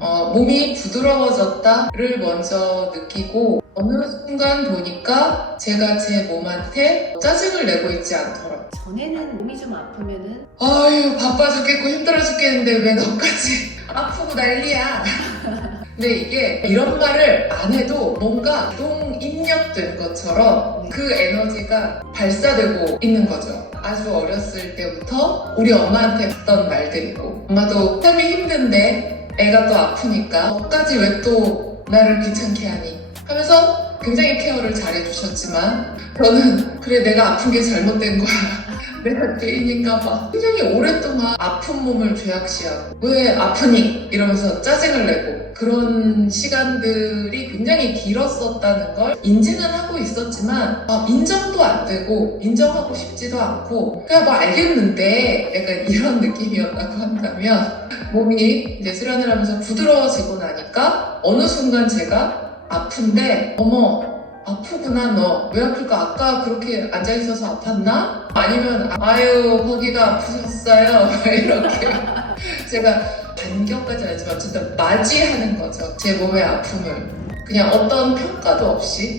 어, 몸이 부드러워졌다를 먼저 느끼고 어느 순간 보니까 제가 제 몸한테 짜증을 내고 있지 않더라고요. 전에는 몸이 좀 아프면은 아유 바빠 죽겠고 힘들어 죽겠는데 왜 너까지 아프고 난리야. 근데 이게 이런 말을 안 해도 뭔가 동 입력된 것처럼 그 에너지가 발사되고 있는 거죠. 아주 어렸을 때부터 우리 엄마한테 했던 말들이고 엄마도 삶이 힘든데 애가 또 아프니까. 너까지 왜 또 나를 귀찮게 하니? 하면서 굉장히 케어를 잘 해주셨지만 저는 그래 내가 아픈 게 잘못된 거야 내가 죄인인가 봐. 굉장히 오랫동안 아픈 몸을 죄악시하고 왜 아프니? 이러면서 짜증을 내고 그런 시간들이 굉장히 길었었다는 걸 인지는 하고 있었지만 아, 인정도 안 되고 인정하고 싶지도 않고 그냥 뭐 알겠는데 약간 이런 느낌이었다고 한다면 몸이 이제 수련을 하면서 부드러워지고 나니까 어느 순간 제가 아픈데 어머 아프구나 너. 왜 아플까? 아까 그렇게 앉아있어서 아팠나? 아니면 아유 거기가 아프셨어요. 이렇게. 제가 반격까지 아니지만 어쨌든 맞이하는 거죠. 제 몸의 아픔을. 그냥 어떤 평가도 없이